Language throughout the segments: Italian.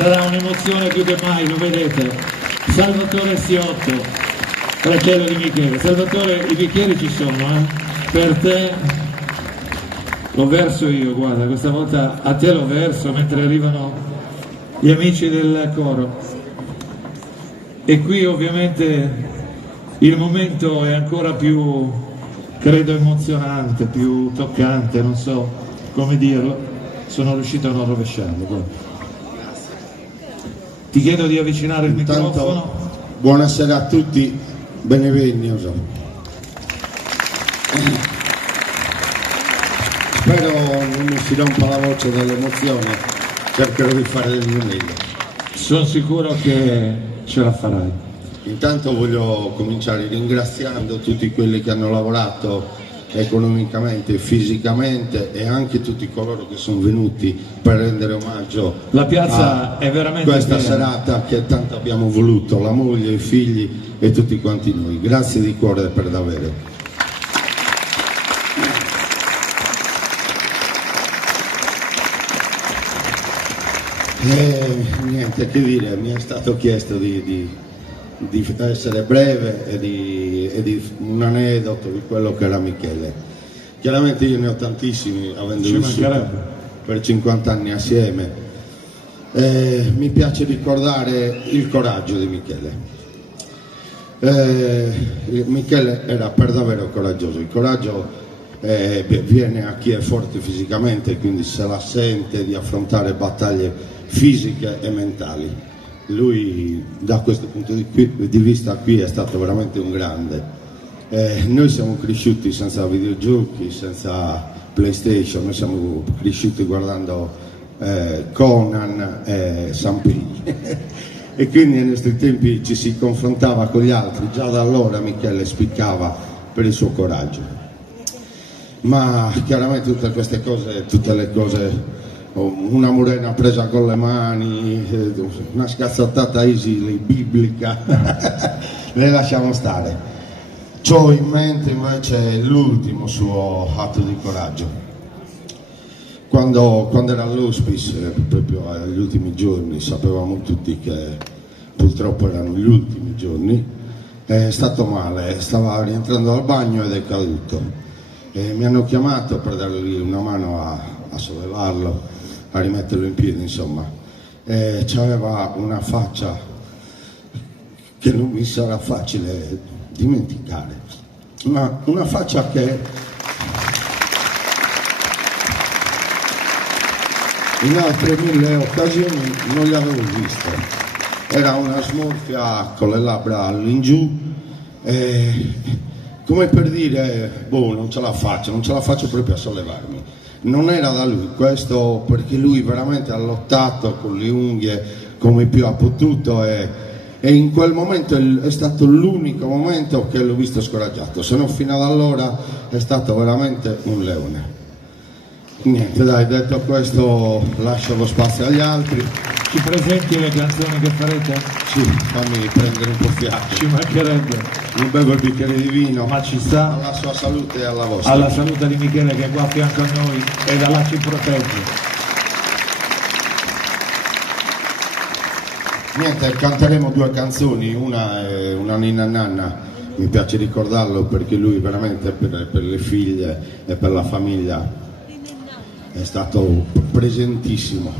sarà un'emozione più che mai, lo vedete. Salvatore Siotto, fratello di Michele. Salvatore, i bicchieri ci sono, per te lo verso io, guarda, questa volta a te lo verso mentre arrivano gli amici del coro. E qui ovviamente il momento è ancora più, credo, emozionante, più toccante, non so come dirlo, sono riuscito a non rovesciarlo. Guarda. Ti chiedo di avvicinare il microfono. Buonasera a tutti, beneveni. Spero non mi si rompa la voce dall'emozione, cercherò di fare del mio meglio. Sono sicuro che ce la farai. Intanto voglio cominciare ringraziando tutti quelli che hanno lavorato economicamente, fisicamente e anche tutti coloro che sono venuti per rendere omaggio la piazza è veramente questa piena. Serata che tanto abbiamo voluto, la moglie, i figli e tutti quanti noi. Grazie di cuore per davvero. Niente che dire, mi è stato chiesto di essere breve e di un aneddoto di quello che era Michele. Chiaramente io ne ho tantissimi, avendo vissuto per 50 anni assieme. Mi piace ricordare il coraggio di Michele. Michele era per davvero coraggioso. Il coraggio viene a chi è forte fisicamente, quindi se la sente di affrontare battaglie fisiche e mentali. Lui da questo punto di vista qui è stato veramente un grande. Noi siamo cresciuti senza videogiochi, senza PlayStation, noi siamo cresciuti guardando Conan e Sampigli e quindi nei nostri tempi ci si confrontava con gli altri. Già da allora Michele spiccava per il suo coraggio, ma chiaramente tutte queste cose, tutte le cose, una murena presa con le mani, una scazzottata easy biblica, le lasciamo stare. C'ho in mente invece l'ultimo suo atto di coraggio. Quando era all'hospice, proprio agli ultimi giorni, sapevamo tutti che purtroppo erano gli ultimi giorni, è stato male, stava rientrando dal bagno ed è caduto. Mi hanno chiamato per dargli una mano a sollevarlo, a rimetterlo in piedi, insomma. C'aveva una faccia che non mi sarà facile dimenticare, una faccia che in altre 1000 occasioni non gli avevo visto. Era una smorfia con le labbra all'ingiù, come per dire, boh, non ce la faccio proprio a sollevarmi. Non era da lui questo, perché lui veramente ha lottato con le unghie come più ha potuto e in quel momento è stato l'unico momento che l'ho visto scoraggiato, se no fino ad allora è stato veramente un leone. Niente, dai, detto questo lascio lo spazio agli altri. Ci presenti le canzoni che farete? Sì, fammi prendere un po' fiato. Ci mancherebbe. Non bevo il bicchiere di vino. Ma ci sta. Alla sua salute e alla vostra. Alla salute di Michele che è qua a fianco a noi e da là ci protegge. Niente, canteremo 2 canzoni, una è una ninna nanna, mi piace ricordarlo perché lui veramente per le figlie e per la famiglia è stato presentissimo,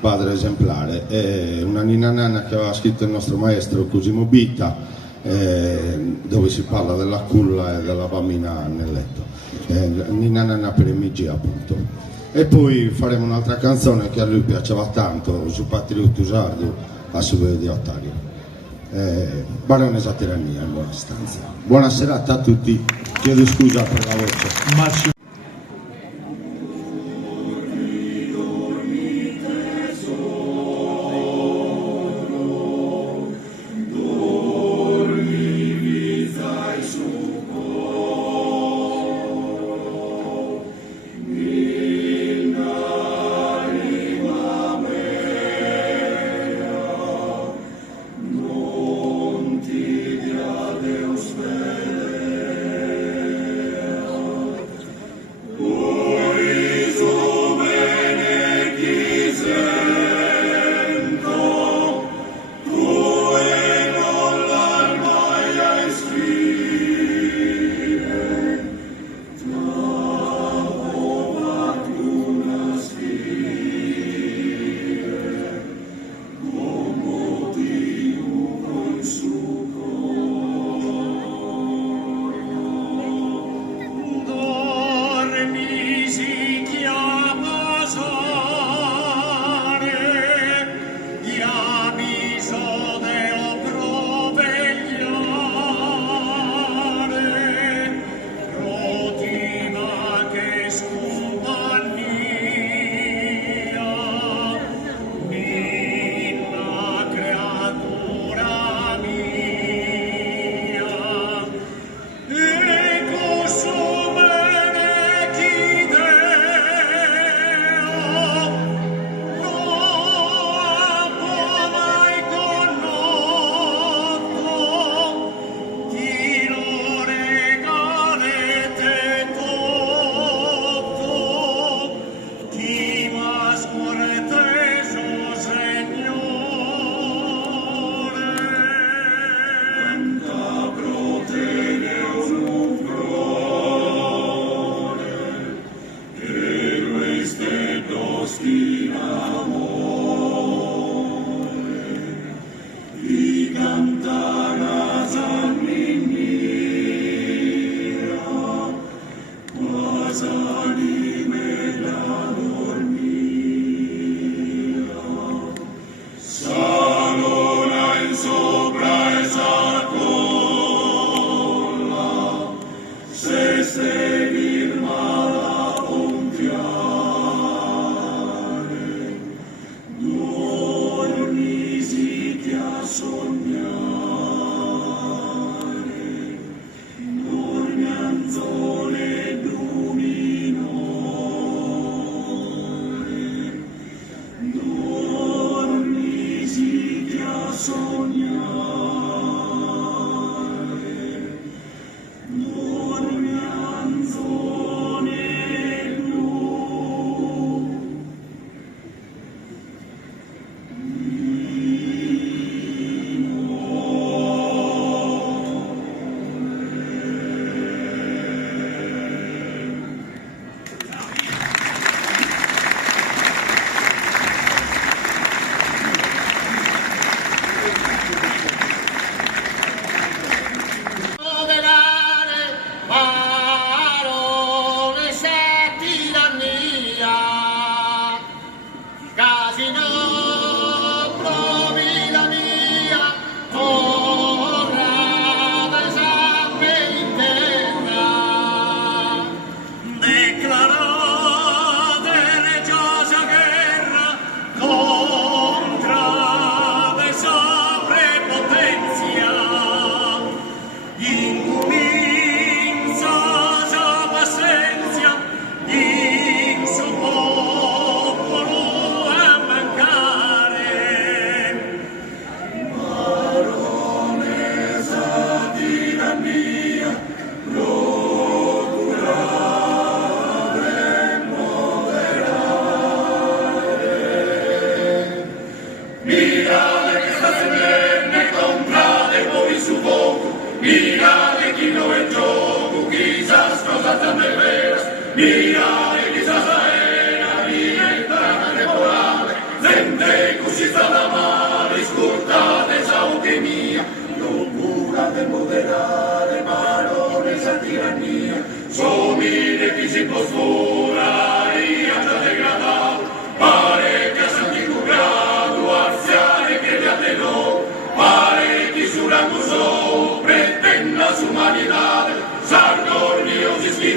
padre esemplare. È una ninna nanna che aveva scritto il nostro maestro Cosimo Bitta, dove si parla della culla e della bambina nel letto, ninna nanna per Emigia appunto. E poi faremo un'altra canzone che a lui piaceva tanto, su Patriotto Sardo, a Subito di Ottario, Baronessa Tirania in buona stanza. Buona serata a tutti, chiedo scusa per la voce.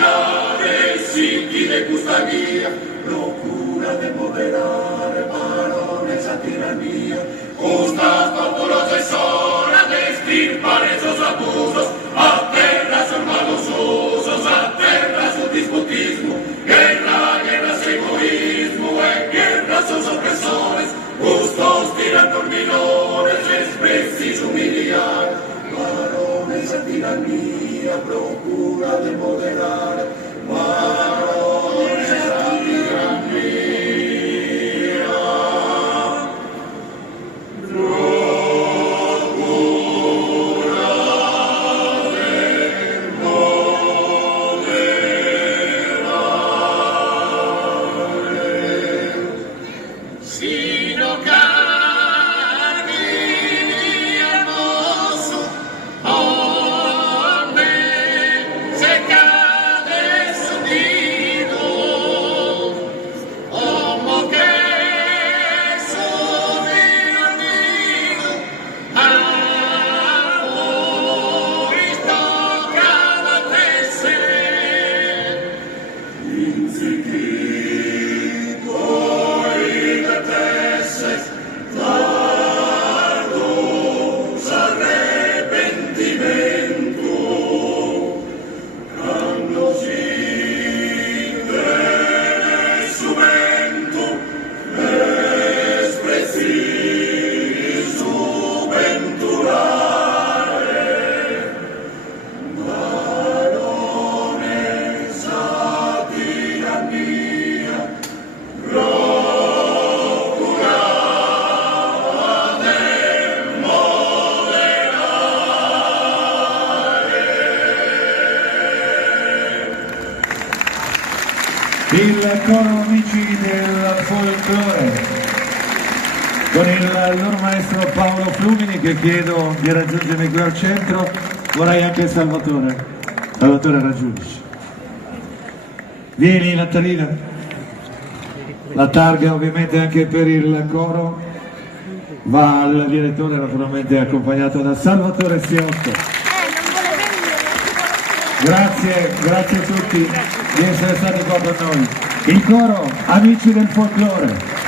ordinare, sicchi de custodia, procura de moderare, barones a tirannia, justas populosas sola de estirpar esos abusos, a terra sus malos usos, a terra su disputismo, guerra, guerra su egoísmo, guerra sus opresores, justos tiran dormilores, es preciso humillar, varones a tiranía, procura de moderar, varones a tiranía. Il coro Amici del Folklore con il loro maestro Paolo Flumini, che chiedo di raggiungermi qui al centro. Vorrei anche Salvatore raggiungi. Vieni Natalina, la targa ovviamente anche per il coro va al direttore, naturalmente accompagnato da Salvatore Siotto. Grazie a tutti di essere stati qua con noi. Il coro Amici del Folklore.